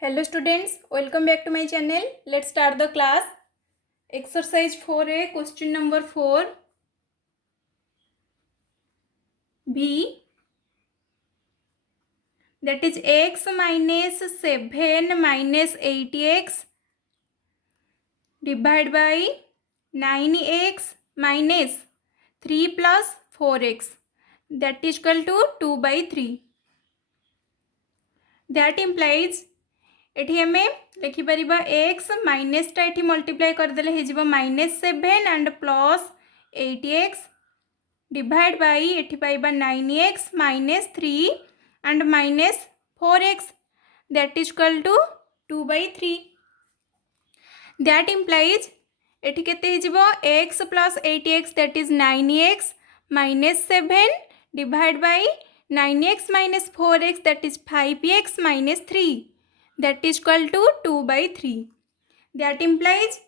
Hello students, welcome back to my channel. Let's start the class. Exercise 4a, question number 4. B, that is x minus 7 minus 8x divided by 9x minus 3 plus 4x, that is equal to 2 by 3. That implies एठी आम लिखिपर x माइनसटा ये multiply करदे हो -7 and plus 8x divide by एठी पाइबा 9x minus 3 and minus 4x that is equal to 2 by 3. That implies एठी केते हो x plus 8x that is 9x minus 7 divide by 9x minus 4x that is 5x minus 3 that is equal to 2 by 3. that implies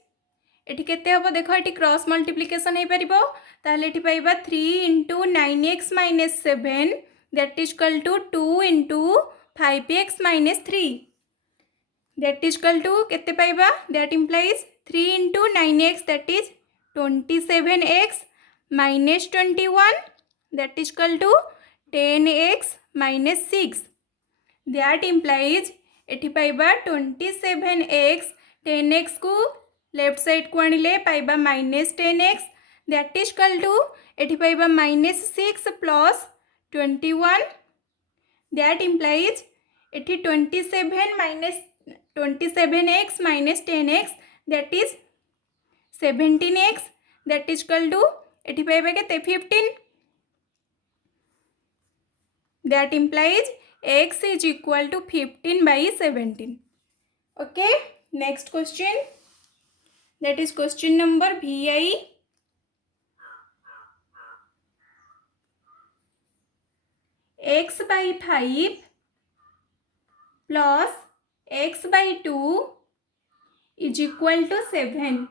एठी केते हबो देखो एठी cross multiplication हे परिबो ताले एठी पाइबा 3 into 9x minus 7 that is equal to 2 into 5x minus 3 that is equal to केते पाइबा that implies 3 into 9x that is 27x minus 21 that is equal to 10x minus 6. that implies एठी पाइबा 27x 10x को left side को आनिले पाइबा -10x that is equal to एठी पाइबा -6 plus 21 that implies एठी 27x minus 10x that is 17x that is equal to एठी पाइबा केते 15 that implies x is equal to 15 by 17. Okay, next question, that is question number VI. x by 5 plus x by 2 is equal to 7.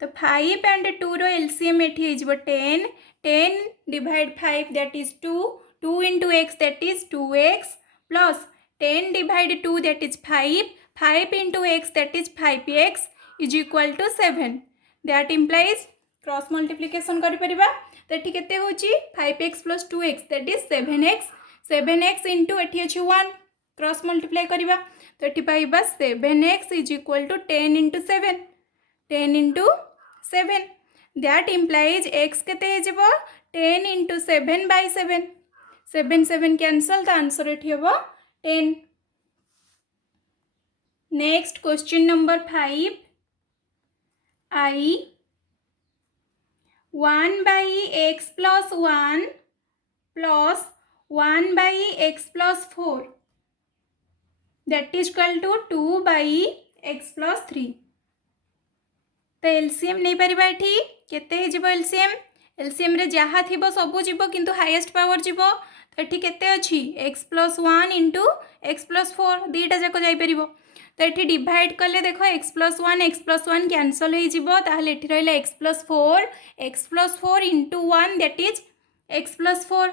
तो 5 and 2 row LCM एठी हो 10 10 divide 5 that is 2 2 into x that is 2x plus 10 divide 2 that is 5 5 into x that is 5x is equal to 7. that implies cross multiplication करि परिबा तो एठी केते होची 5x plus 2x that is 7x 7x into एठी अछि 1 cross multiply करिबा तो एठी पाइबा 7x is equal to 10 into 7 10 into 7. that implies x केते हेजिबो 10 into 7 by 7 7 7 cancel the answer एठी हेबो 10. next question number 5 I 1 by x plus 1 plus 1 by x plus 4 that is equal to 2 by x plus 3. तो LCM नहीं Paribas एठी केते हे जिवो LCM रे जहा थिबो सबु जिवो किंतु हाईएस्ट पावर जिवो तो एठी केते अछि x plus 1 into x plus 4 दीटा जाको जाई परिबो तो एठी डिवाइड करले देखो x plus 1 कैंसल हो जिवो ताहले एठी रहला x plus 4 into 1 that is x plus 4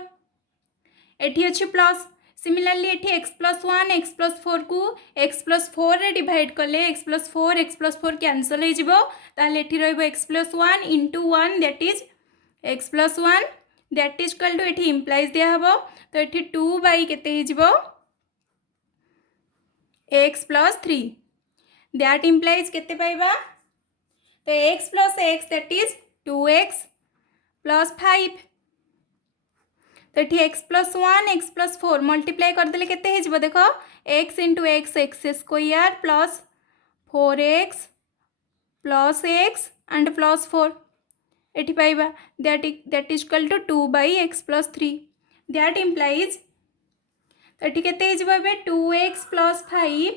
एठी अछि प्लस सिमिलरली एठी x plus 1 x plus 4 को x plus 4 रे डिवाइड करले x plus 4 कैंसल हो जिवो ताहले एठी रहइबो x plus 1 into 1 that is x plus 1 that is equal to एठी इम्प्लाइज दिया हबो तो एठी 2 by केते हे जिवो x plus 3 that implies केते पाइबा तो x plus x that is 2x plus 5 तो ये x plus 1 x plus 4 multiply करदे केते हे जिवो देखो x into x x square plus 4x plus x and plus 4 एठी पाइबा that is equal to 2 by x plus 3. that implies तो एठी केते हे जिवो बे 2x plus 5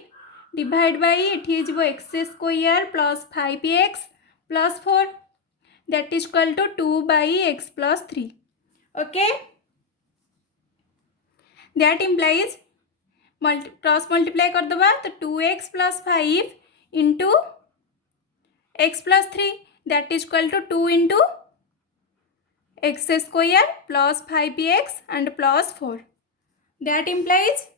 डिवाइड बाई एठी हे जिवो x square plus 5x plus 4 that is equal to 2 by x plus 3. okay, that implies cross multiply कर दबा तो 2x plus 5 into x plus 3 that is equal to 2 into x square plus 5x and plus 4. that implies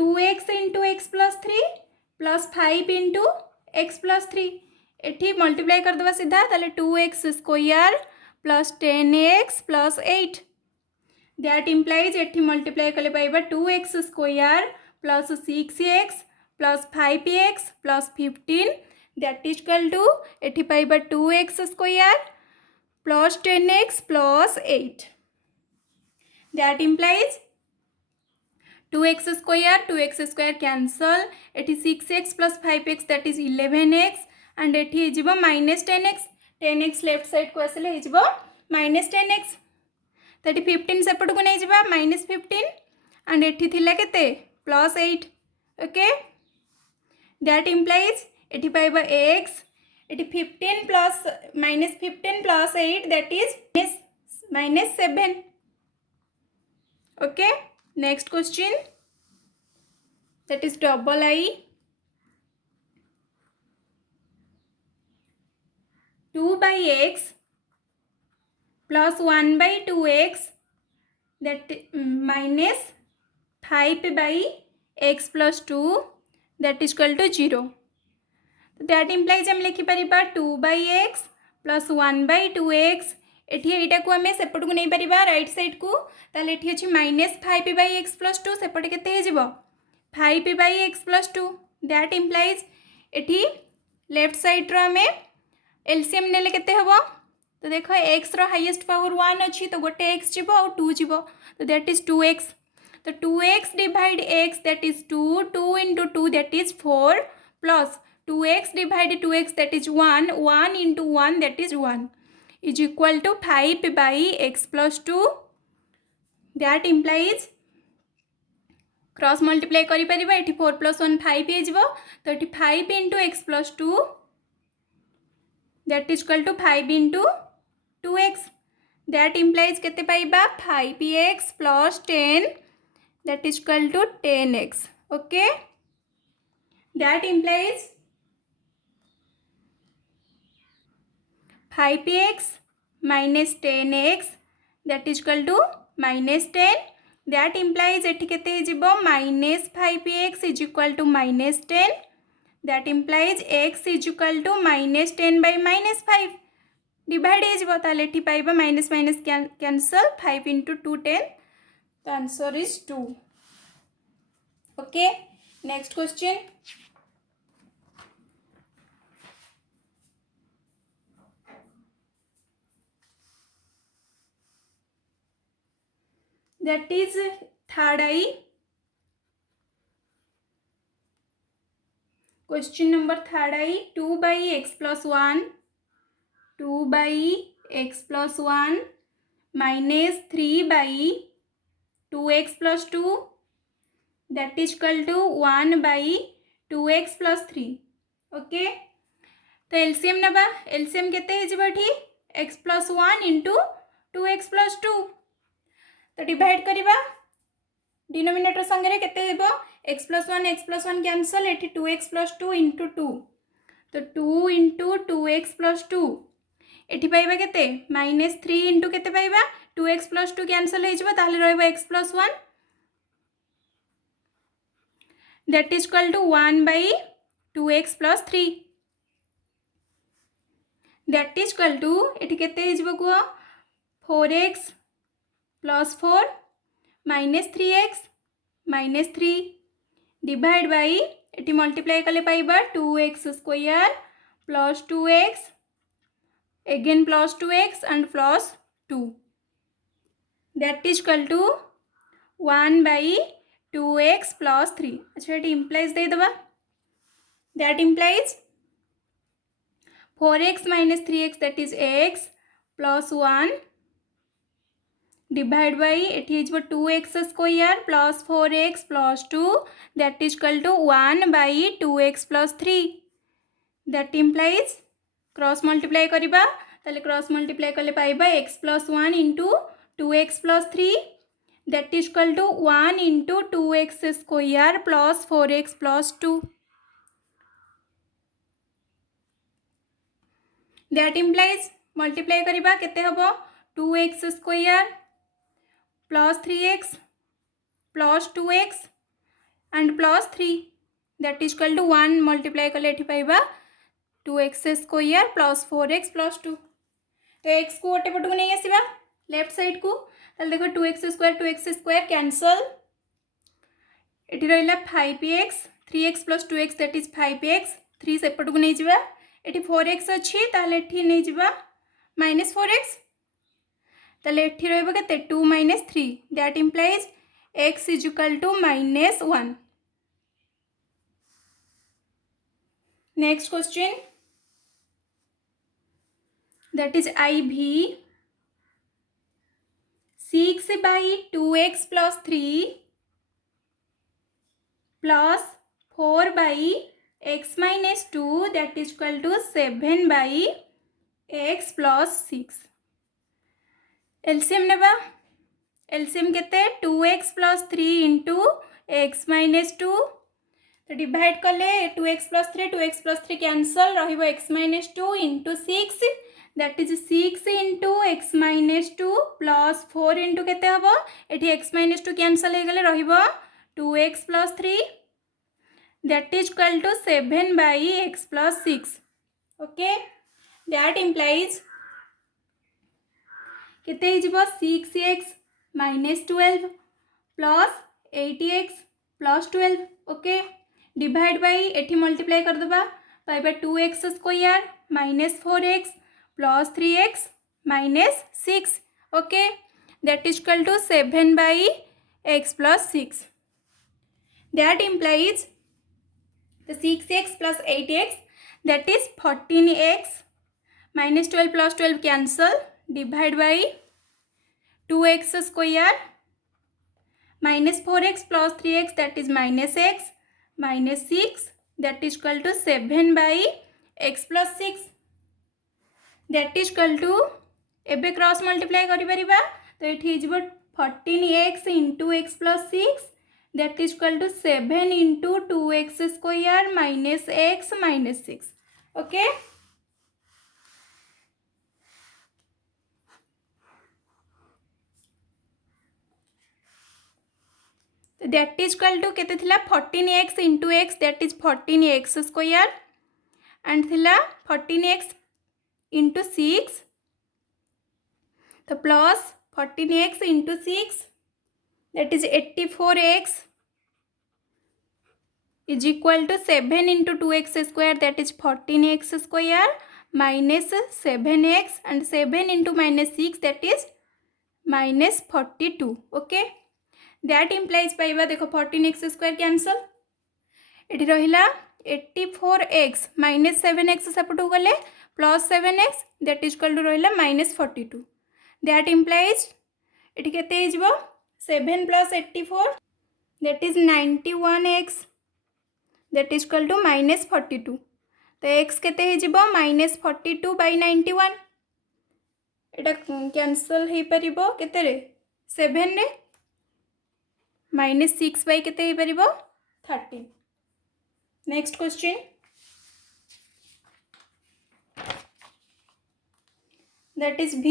2x into x plus 3 plus 5 into x plus 3 एठी multiply करदेबा सीधा ताले 2x square plus 10x plus 8 that implies एठी multiply कले पाइबा 2x square plus 6x plus 5x plus 15 that is equal to एठी पाइबा 2x square plus 10x plus 8 that implies 2x square cancel एठी 6x plus 5x that is 11x and एठी हिजिबो minus 10x left side को आसले हिजिबो minus 10x तटी 15 सेपट को नहीं जिबा minus 15 and एठी थिला केते plus 8 okay that implies एठी पाइबा x एठी 15 plus minus 15 plus 8 that is minus 7 okay. Next question, that is double I 2 by x plus 1 by 2x that minus 5 by x plus 2 that is equal to 0. That implies हम लिखि परिबा 2 by x plus 1 by 2x एठी एटा को हमें सेपट को नहीं परिबा right side को ताले एठी अछि -5 by x plus 2 सेपट केते हे जिवो 5 by x plus 2 that implies एठी लेफ्ट साइड रो हमें एलसीएम नेले केते हबो तो देखो x रो हाईएस्ट पावर 1 अछि तो गोटे x जिवो और 2 जिवो तो दैट इज 2x तो 2x divide x that is 2 2 into 2 that is 4 plus 2x divide 2x that is 1 1 into 1 that is 1 is equal to 5 by x plus 2 that implies cross multiply करि परिबा एठी 4 plus 1 5 हे जिवो तो एठी 5 into x plus 2 that is equal to 5 into 2x that implies केते पाइबा 5x plus 10 that is equal to 10x okay that implies 5x minus 10x that is equal to minus 10 that implies एठी केते हे जिवो minus 5x is equal to minus 10 that implies x is equal to minus 10 by minus 5 divide हे जिवो ताले एठी पाइबा minus minus cancel 5 into 2 10 the answer is 2 okay. Next question, that is third I question number third I 2 by x plus 1 2 by x plus 1 minus 3 by 2x plus 2 that is equal to 1 by 2x plus 3 okay तो LCM नबा LCM केते हे जिवठी x plus 1 into 2x plus 2 तो divide करिबा denominator संगे केते हेबो x plus 1 cancel एठी 2x plus 2 into 2 तो 2 into 2x plus 2 एठी पाइबा केते -3 into केते पाइबा 2x plus 2 कैंसल हे जिवो ताले रहइबो x plus 1 that is equal to 1 by 2x plus 3 that is equal to एठी केते हे जिवो को 4x plus 4 minus 3x minus 3 divide by eighty multiply कले पाइबा 2x square plus 2x again plus 2x and plus 2 that is equal to 1 by 2x plus 3 अच्छा ये implies दे दबा that implies 4x minus 3x that is x plus 1 divide by एठी is 2x square plus 4x plus 2 that is equal to 1 by 2x plus 3 that implies cross multiply करिबा ताले cross multiply कले पाइबा x plus 1 into 2x plus 3 that is equal to 1 into 2x square plus 4x plus 2 that implies multiply करिबा केते हबो 2x square plus 3x plus 2x and plus 3 that is equal to 1 multiply कले एठी पाइबा 2x square plus 4x plus 2 तो x को गोटे पटक नहीं आसवा लेफ्ट साइड को ताले देखो 2x स्क्वायर कैंसल एठी रहिला 5x 3x plus 2x that is 5x 3 सेपट को नहीं जिबा एठी 4x अछि ताले एठी नहीं जिबा -4x ताले एठी रहबो केते 2 - 3 that implies x is equal to -1. Next question, that is IV 6 by 2x plus 3 plus 4 by x minus 2 that is equal to 7 by x plus 6. LCM नेबा LCM केते 2x plus 3 into x minus 2 तो divide कले 2x plus 3 cancel रहिबो x minus 2 into 6 that is 6 into x minus 2 plus 4 into केते हबो एठी x minus 2 cancel हे गले रहिबो 2x plus 3 that is equal to 7 by x plus 6. Okay, that implies केते ही जिवो 6x minus 12 plus 8x plus 12. Okay, divide by एठी multiply कर दबा पाइबा 2x square -4x plus 3x -6. Okay, that is equal to 7 by x plus 6. That implies the 6x plus 8x that is 14x -12 plus 12 cancel divide by 2x square -4x plus 3x that is -x -6 that is equal to 7 by x plus 6 that is equal to एबे cross multiply करि परिबा तो एठी हिजबो 14x into x plus 6 that is equal to 7 into 2x square minus x minus 6. Okay, that is equal to केते थिला 14x into x that is 14x square and थिला 14x into 6 तो plus 14x into 6 that is 84x is equal to 7 into 2x square that is 14x square minus 7x and 7 into -6 that is -42. Okay, that implies पाइबा देखो 14x square cancel एठी रहिला 84x -7x सेपटू गले plus 7x that is equal to रहिला -42. that implies एठी केते हिजबो 7 plus 84 that is 91x that is equal to -42. तो x केते हिजबो -42 by 91 एटा कैंसल हे परिबो केते रे 7 रे -6 by केते हे परिबो 13. Next question, that is V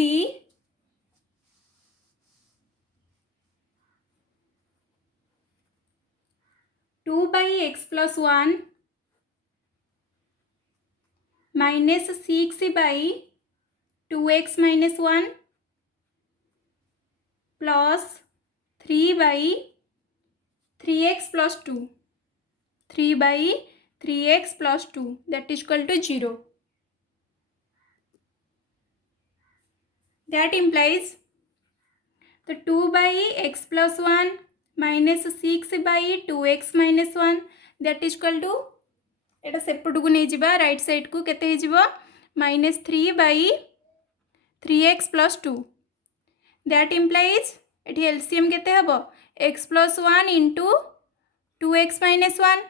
2 by x plus 1 minus 6 by 2x minus 1 plus 3 by 3x plus 2 3 by 3x plus 2 that is equal to 0. That implies the 2 by x plus 1 minus 6 by 2x minus 1 that is equal to एटा सेपट को नहीं जिबा right side को केते हे जिबो -3 by 3x plus 2. that implies एठी LCM केते हबो x plus 1 into 2x minus 1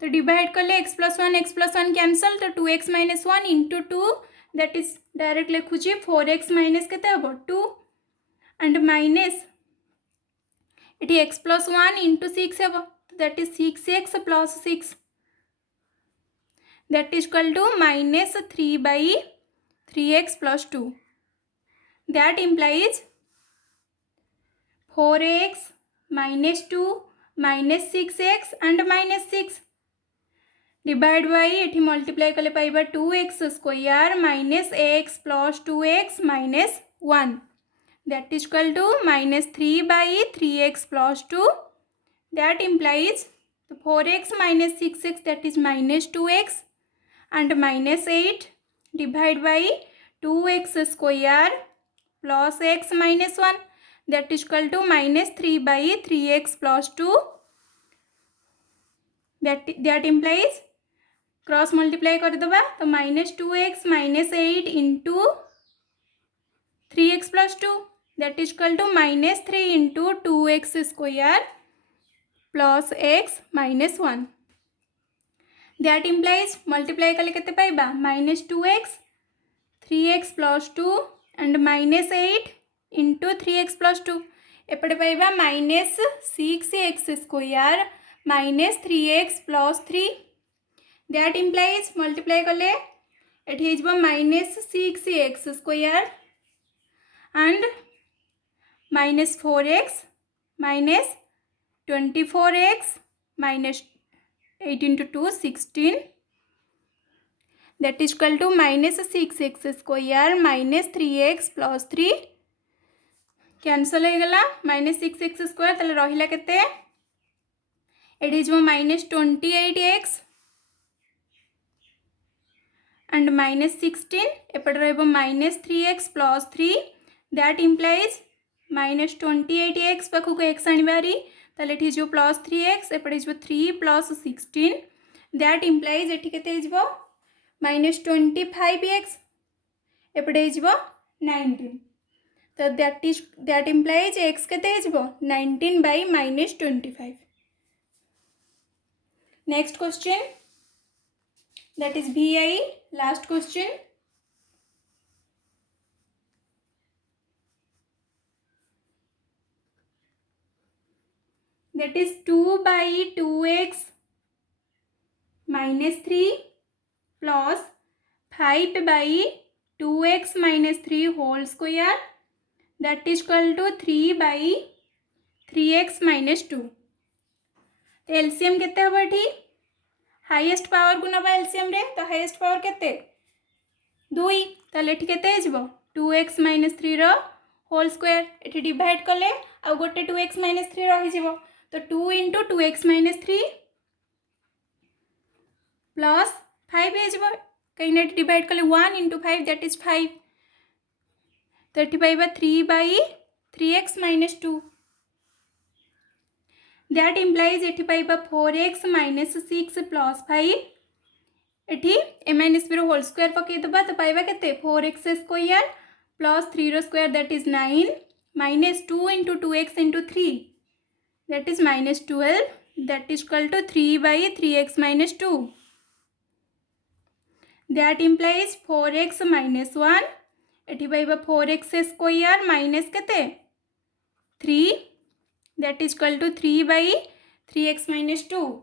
तो डिवाइड कले x plus 1 कैंसल तो 2x minus 1 into 2 that is direct लिखुची 4x minus केते हबो 2 and minus एठी x plus 1 into 6 हबो that is 6x plus 6 that is equal to -3 by 3x plus 2. that implies 4x -2 -6x and -6 divide by एठी multiply कले पाइबा 2x square minus x plus 2x minus 1 that is equal to -3 by 3x plus 2 that implies 4x minus 6x that is -2x and -8 divide by 2x square plus x minus 1 that is equal to -3 by 3x plus 2 that implies cross multiply करदेबा तो -2x -8 into 3x plus 2 that is equal to -3 into 2x square plus x minus 1 that implies multiply कले केते पाइबा -2x 3x plus 2 and -8 into 3x plus 2 एपटे पाइबा -6x square -3x plus 3 that implies multiply कले एठी हो -6x square and -4x -24x -8 into 2 16 that is equal to -6x square -3x plus 3 cancel हो गला -6x स्क्वायर तले रहिला केते एठी जो -28x and -16 एपटे रहबो -3x plus 3 that implies -28x पाखु को x आनिबारी ताले एठी जो प्लस 3x एपटे जो 3 प्लस 16 दैट इम्प्लाइज एठी केते हिजबो -25x एपटे हिजबो 19 तो दैट इम्प्लाइज x केते हिजबो 19 by -25 next question that is VI last question that is 2 by 2x minus 3 plus 5 by 2x minus 3 whole square that is equal to 3 by 3x minus 2 LCM केते हबो एठी highest power को नबा LCM रे तो highest power केते 2 ताले एठी केते हिजबो 2x - 3 रो होल स्क्वायर एठी डिवाइड कले आ गोटे 2x - 3 रहि जिवो तो 2 * 2x - 3 प्लस 5 हिजबो कहीं एठी डिवाइड कले 1 * 5 दैट इज 5 तो एठी पाइबा 3 by 3x - 2 दैट इम्प्लाइज एठी पाइबा 4x - 6 प्लस 5 एठी a - b रो होल स्क्वायर पके दबा तो पाइबा केते 4x स्क्वायर प्लस 3 रो square that is 9 -2 * 2x * 3 that is -12 that is equal to 3 by 3x - 2 that implies 4x - 1 एठी पाइबा 4x स्क्वायर माइनस केते 3 that is equal to 3 by 3x minus 2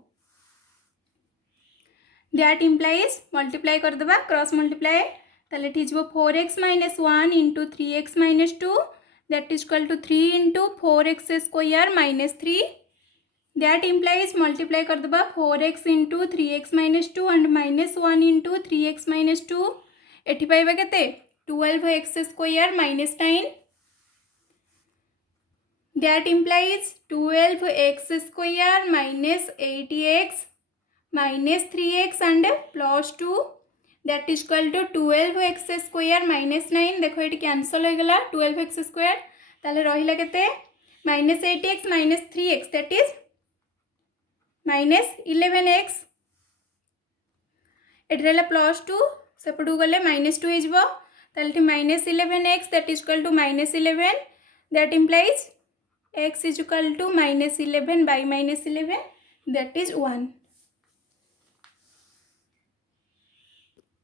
that implies multiply कर दबा cross multiply ताले ठीजबो 4x minus 1 into 3x minus 2 that is equal to 3 into 4x square minus 3 that implies multiply कर दबा 4x into 3x minus 2 and minus 1 into 3x minus 2 एठी पाइबा केते 12x square minus 9 that implies 12x square minus 8x minus 3x and plus 2 that is equal to 12x square minus 9 देखो ये cancel हो गला 12x square ताले रहिला केते minus 8x minus 3x that is minus 11x एट रहला plus 2 सेपटू गले minus 2 हिजबो ताले minus 11x that is equal to minus 11 that implies x is equal to -11 by -11 that is 1